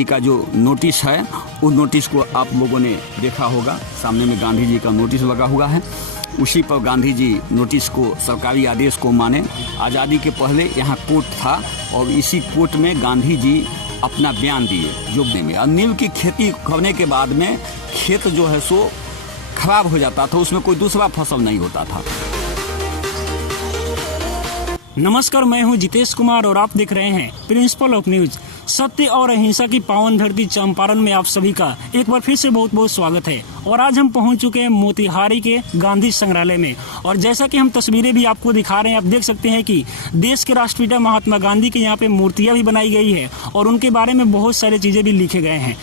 जी का जो नोटिस है उस नोटिस को आप लोगों ने देखा होगा। सामने में गांधी जी का नोटिस लगा हुआ है। उसी पर गांधी जी नोटिस को, सरकारी आदेश को माने। आज़ादी के पहले यहाँ कोर्ट था और इसी कोर्ट में गांधी जी अपना बयान दिए। जो में नील की खेती करने के बाद में खेत जो है सो खराब हो जाता था, उसमें कोई दूसरा फसल नहीं होता था। नमस्कार, मैं हूं जितेश कुमार और आप देख रहे हैं प्रिंसिपल ऑफ न्यूज। सत्य और अहिंसा की पावन धरती चंपारण में आप सभी का एक बार फिर से बहुत बहुत स्वागत है। और आज हम पहुंच चुके हैं मोतिहारी के गांधी संग्रहालय में। और जैसा कि हम तस्वीरें भी आपको दिखा रहे हैं, आप देख सकते हैं कि देश के राष्ट्रपिता महात्मा गांधी की यहाँ पे मूर्तियां भी बनाई गई है और उनके बारे में बहुत सारी चीजें भी लिखे गए हैं।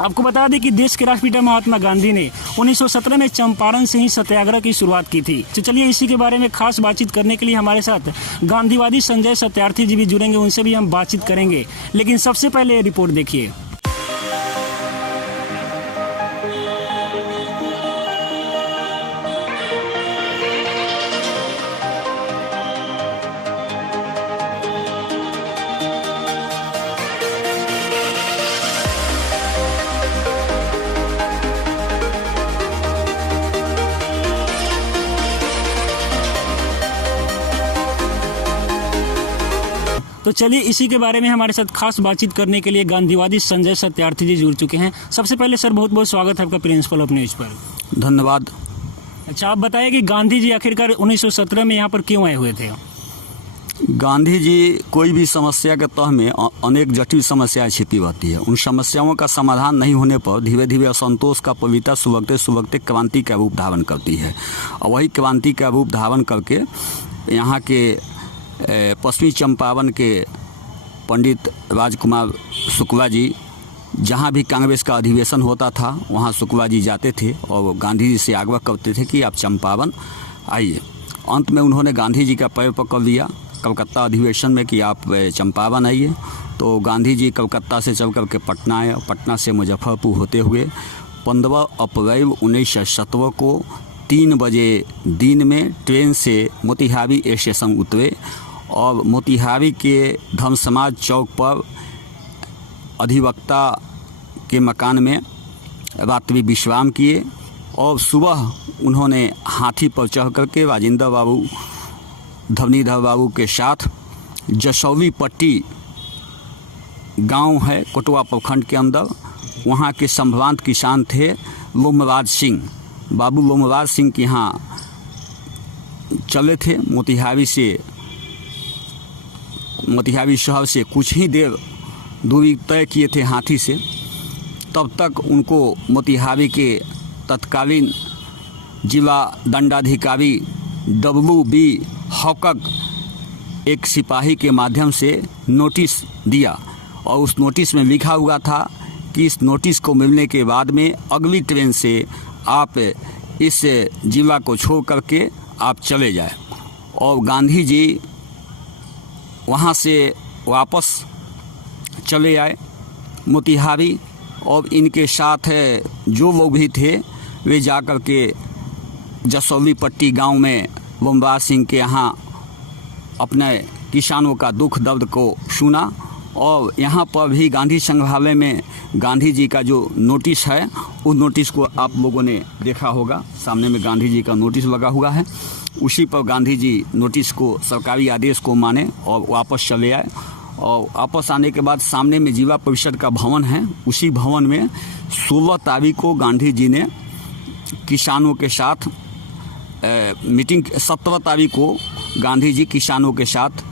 आपको बता दें कि देश के राष्ट्रपिता महात्मा गांधी ने 1917 में चंपारण से ही सत्याग्रह की शुरुआत की थी। तो चलिए इसी के बारे में खास बातचीत करने के लिए हमारे साथ गांधीवादी संजय सत्यार्थी जी भी जुड़ेंगे, उनसे भी हम बातचीत करेंगे। लेकिन सबसे पहले रिपोर्ट देखिए। तो चलिए इसी के बारे में हमारे साथ खास बातचीत करने के लिए गांधीवादी संजय सत्यार्थी जी जुड़ चुके हैं। सबसे पहले सर बहुत बहुत स्वागत है आपका प्रिंसिपल ऑफ न्यूज पर। धन्यवाद। अच्छा, आप बताइए कि गांधी जी आखिरकार 1917 में यहाँ पर क्यों आए हुए थे? गांधी जी कोई भी समस्या के तह में अनेक जटिल समस्याएं छिपी रहती है। उन समस्याओं का समाधान नहीं होने पर धीरे धीरे असंतोष का पविता सुबकते सुबकते क्रांति का रूप धारण करती है। और वही क्रांति का रूप धारण करके यहाँ के पश्चिमी चंपारण के पंडित राजकुमार शुक्ला जी, जहाँ भी कांग्रेस का अधिवेशन होता था वहाँ शुक्ला जी जाते थे और गांधी जी से आग्रह करते थे कि आप चंपारण आइए। अंत में उन्होंने गांधी जी का पैर पकड़ लिया कलकत्ता अधिवेशन में कि आप चंपारण आइए। तो गांधी जी कलकत्ता से चल कर के पटना आए। पटना से मुजफ्फरपुर होते हुए 15 अप्रैल 1917 को 3 बजे दिन में ट्रेन से मोतिहारी स्टेशन उतरे और मोतिहारी के धर्म समाज चौक पर अधिवक्ता के मकान में रात्रि विश्राम किए और सुबह उन्होंने हाथी पर चढ़ करके राजेंद्र बाबू, धवनीधर बाबू के साथ जसौली पट्टी गांव है कोटवा प्रखंड के अंदर, वहां के संभ्रांत किसान थे लोमराज सिंह, बाबू लोमराज सिंह के यहाँ चले थे। मोतिहारी शहर से कुछ ही देर दूरी तय किए थे हाथी से। तब तक उनको मोतिहारी के तत्कालीन जिला दंडाधिकारी WB हॉकक एक सिपाही के माध्यम से नोटिस दिया और उस नोटिस में लिखा हुआ था कि इस नोटिस को मिलने के बाद में अगली ट्रेन से आप इस जिला को छोड़ करके आप चले जाए। और गांधी जी वहाँ से वापस चले आए मोतिहारी और इनके साथ जो लोग भी थे वे जाकर के जसौली पट्टी गांव में लोमराज सिंह के यहाँ अपने किसानों का दुख दर्द को सुना। और यहाँ पर भी गांधी संग्रहालय में गांधी जी का जो नोटिस है उस नोटिस को आप लोगों ने देखा होगा। सामने में गांधी जी का नोटिस लगा हुआ है। उसी पर गांधी जी नोटिस को, सरकारी आदेश को माने और वापस चले आए। और वापस आने के बाद सामने में जिला परिषद का भवन है, उसी भवन में 16 तारीख को गांधी जी ने किसानों के साथ मीटिंग, 17 तारीख को गांधी जी किसानों के साथ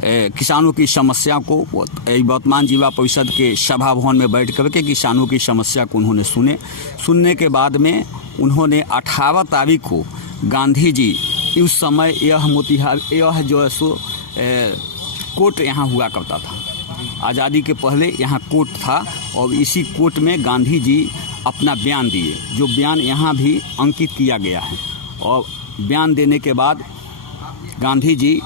किसानों की समस्या को वर्तमान जिला परिषद के सभा भवन में बैठ करके किसानों की समस्या को उन्होंने सुनने के बाद में उन्होंने 18 तारीख को गांधी जी, उस समय यह मोतिहारी, यह जो है सो कोर्ट यहाँ हुआ करता था। आज़ादी के पहले यहाँ कोर्ट था और इसी कोर्ट में गांधी जी अपना बयान दिए, जो बयान यहाँ भी अंकित किया गया है। और बयान देने के बाद गांधी जी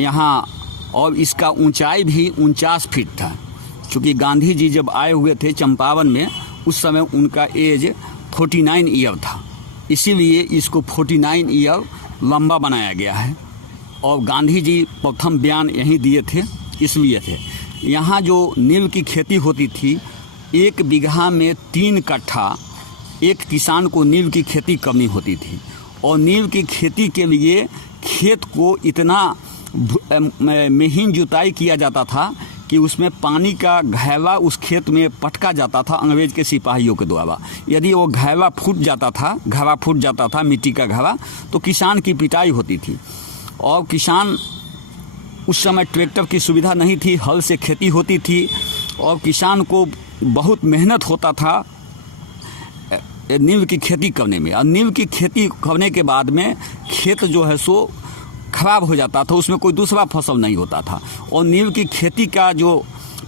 यहाँ, और इसका ऊंचाई भी 49 फीट था, क्योंकि गांधी जी जब आए हुए थे चंपारण में उस समय उनका एज 49 ईयर था, इसीलिए इसको 49 ईयर लंबा बनाया गया है। और गांधी जी प्रथम बयान यहीं दिए थे, इसलिए थे यहाँ जो नील की खेती होती थी, 1 बीघा में 3 कट्ठा एक किसान को नील की खेती करनी होती थी। और नील की खेती के लिए खेत को इतना महीन जुताई किया जाता था कि उसमें पानी का घैला उस खेत में पटका जाता था अंग्रेज के सिपाहियों के द्वारा। यदि वो घैला फूट जाता था मिट्टी का घैला, तो किसान की पिटाई होती थी। और किसान, उस समय ट्रैक्टर की सुविधा नहीं थी, हल से खेती होती थी और किसान को बहुत मेहनत होता था नील की खेती करने में। और नील की खेती करने के बाद में खेत जो है सो खराब हो जाता था, उसमें कोई दूसरा फसल नहीं होता था। और नील की खेती का जो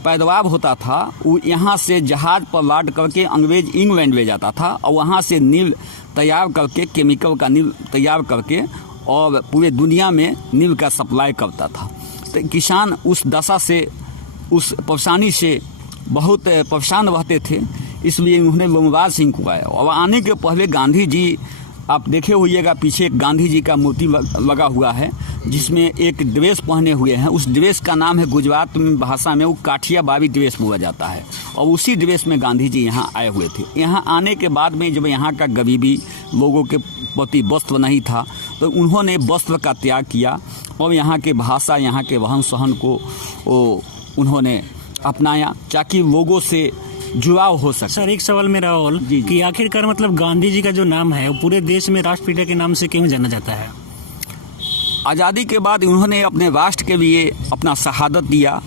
पैदावार होता था वो यहाँ से जहाज़ पर लाद करके अंग्रेज इंग्लैंड ले जाता था और वहाँ से नील तैयार करके, केमिकल का नील तैयार करके और पूरे दुनिया में नील का सप्लाई करता था। तो किसान उस दशा से, उस परेशानी से बहुत परेशान रहते थे, इसलिए उन्होंने लोमराज सिंह को आया। और आने के पहले गांधी जी, आप देखे होइएगा पीछे गांधी जी का मूर्ति लगा हुआ है जिसमें एक ड्रेस पहने हुए हैं। उस ड्रेस का नाम है, गुजरात में भाषा में वो काठियावाड़ी ड्रेस बोला जाता है। और उसी ड्रेस में गांधी जी यहाँ आए हुए थे। यहाँ आने के बाद में जब यहाँ का गरीबी, लोगों के प्रति वस्त्र नहीं था, तो उन्होंने वस्त्र का त्याग किया और यहाँ के भाषा, यहाँ के रहन सहन को उन्होंने अपनाया ताकि लोगों से जुड़ाव हो सके। सर, एक सवाल मेरा और जी। कि आखिरकार मतलब गांधी जी का जो नाम है वो पूरे देश में राष्ट्रपिता के नाम से क्यों जाना जाता है? आज़ादी के बाद उन्होंने अपने राष्ट्र के लिए अपना शहादत दिया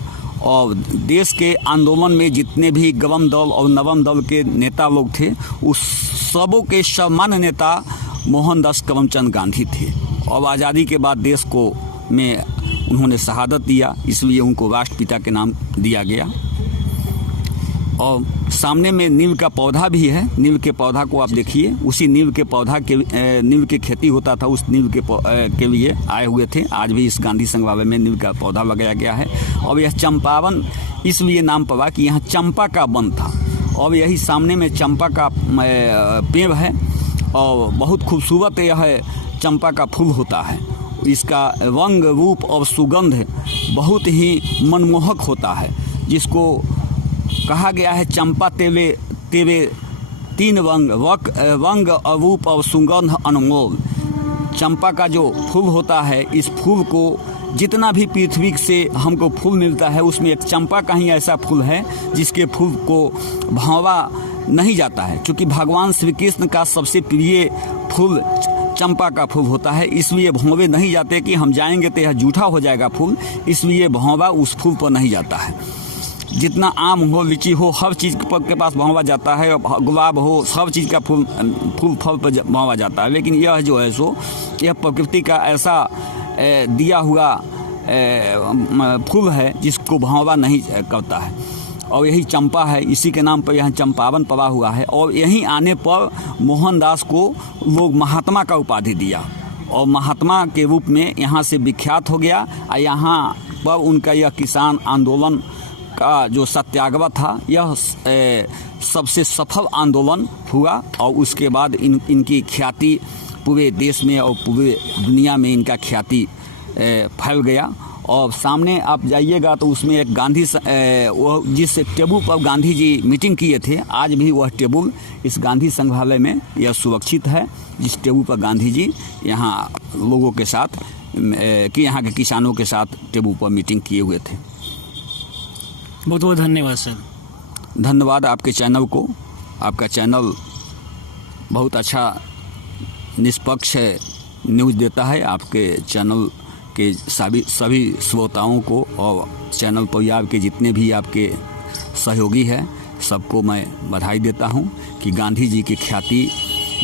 और देश के आंदोलन में जितने भी गरम दल और नरम दल के नेता लोग थे, उस सबों के सर्वमान्य नेता मोहनदास करमचंद गांधी थे। और आज़ादी के बाद देश को में उन्होंने शहादत दिया, इसलिए उनको राष्ट्रपिता के नाम दिया गया। और सामने में नील का पौधा भी है। नील के पौधा को आप देखिए, उसी नील के पौधा के नील की खेती होता था, उस नील के लिए आए हुए थे। आज भी इस गांधी संग्रहालय में नील का पौधा लगाया गया है। और यह चंपावन इसलिए नाम पड़ा कि यहाँ चंपा का वन था और यही सामने में चंपा का पेड़ है और बहुत खूबसूरत यह चंपा का फूल होता है। इसका रंग, रूप और सुगंध बहुत ही मनमोहक होता है, जिसको कहा गया है चंपा तेरे 3 रंग और रूप और सुगंध अनमोल। चंपा का जो फूल होता है, इस फूल को जितना भी पृथ्वी से हमको फूल मिलता है, उसमें एक चंपा का ही ऐसा फूल है जिसके फूल को भावा नहीं जाता है। क्योंकि भगवान श्री कृष्ण का सबसे प्रिय फूल चंपा का फूल होता है, इसलिए भौवे नहीं जाते कि हम जाएंगे तो यह जूठा हो जाएगा फूल, इसलिए भौवा उस फूल पर नहीं जाता है। जितना आम हो, लीची हो, हर चीज़ के पास भौवा जाता है, गुलाब हो, सब चीज़ का फूल फल पर भौवा जाता है। लेकिन यह जो है सो यह प्रकृति का ऐसा दिया हुआ फूल है जिसको भौवा नहीं करता है। और यही चंपा है, इसी के नाम पर यहाँ चंपावन पड़ा हुआ है। और यहीं आने पर मोहनदास को लोग महात्मा का उपाधि दिया और महात्मा के रूप में यहाँ से विख्यात हो गया। और यहाँ पर उनका यह किसान आंदोलन का जो सत्याग्रह था, यह सबसे सफल आंदोलन हुआ। और उसके बाद इनकी ख्याति पूरे देश में और पूरे दुनिया में इनका ख्याति फैल गया। और सामने आप जाइएगा तो उसमें एक गांधी वह जिस टेबल पर गांधी जी मीटिंग किए थे, आज भी वह टेबल इस गांधी संग्रहालय में यह सुरक्षित है, जिस टेबल पर गांधी जी यहाँ लोगों के साथ कि यहाँ के किसानों के साथ टेबल पर मीटिंग किए हुए थे। बहुत बहुत धन्यवाद सर। धन्यवाद आपके चैनल को। आपका चैनल बहुत अच्छा निष्पक्ष न्यूज़ देता है। आपके चैनल के सभी श्रोताओं को और चैनल परिवार के जितने भी आपके सहयोगी हैं, सबको मैं बधाई देता हूं कि गांधी जी की ख्याति,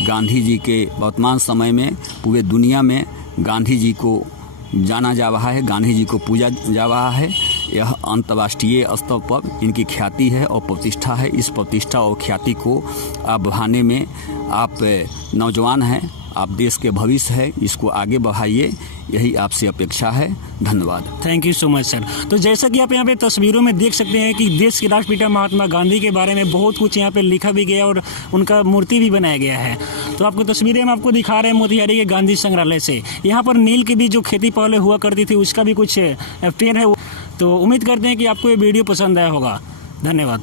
गांधी जी के वर्तमान समय में पूरे दुनिया में गांधी जी को जाना जा रहा है, गांधी जी को पूजा जा रहा है। यह अंतर्राष्ट्रीय स्तर पर इनकी ख्याति है और प्रतिष्ठा है। इस प्रतिष्ठा और ख्याति को आप बढ़ाने में आप नौजवान हैं, आप देश के भविष्य है, इसको आगे बढ़ाइए, यही आपसे अपेक्षा है। धन्यवाद। Thank you so much sir. तो जैसा कि आप यहाँ पे तस्वीरों में देख सकते हैं कि देश के राष्ट्रपिता महात्मा गांधी के बारे में बहुत कुछ यहाँ पे लिखा भी गया और उनका मूर्ति भी बनाया गया है। तो आपको तस्वीरें हम आपको दिखा रहे हैं मोतिहारी के गांधी संग्रहालय से। यहाँ पर नील की भी जो खेती पहले हुआ करती थी उसका भी कुछ पेड़ है। तो उम्मीद करते हैं कि आपको ये वीडियो पसंद आया होगा। धन्यवाद।